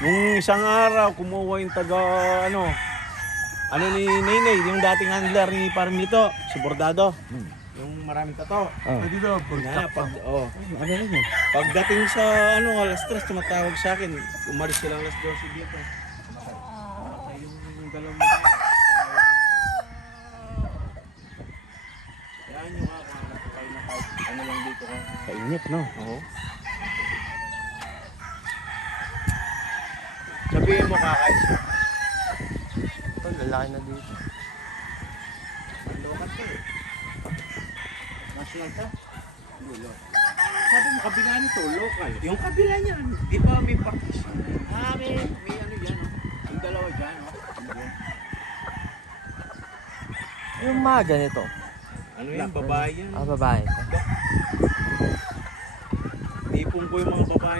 Nung isang araw, kumuha yung taga, ano ni Nenay, yung dating handler ni Parmito, si Bordado. Yung maraming tato. Pwede daw, Ano rin yun? Pagdating sa, alas 3, tumatawag sa akin. Umalis silang alas 12 dito. Matay yung dalawang mga. Kaya nyo nga, kung kayo na kahit ano lang dito ka. Kainit, no? Oo. Sabihin mo kakais. Ito, lalaki na dito. Local to eh. National ka? Local. Sabi mo, kabila nito, local. Yung kabila niya, di ba may partition? May ano yan, Yung dalawa dyan, Yung mga ganito. Ano yan, babae yan. Babae. Tipong ko yung mga babae.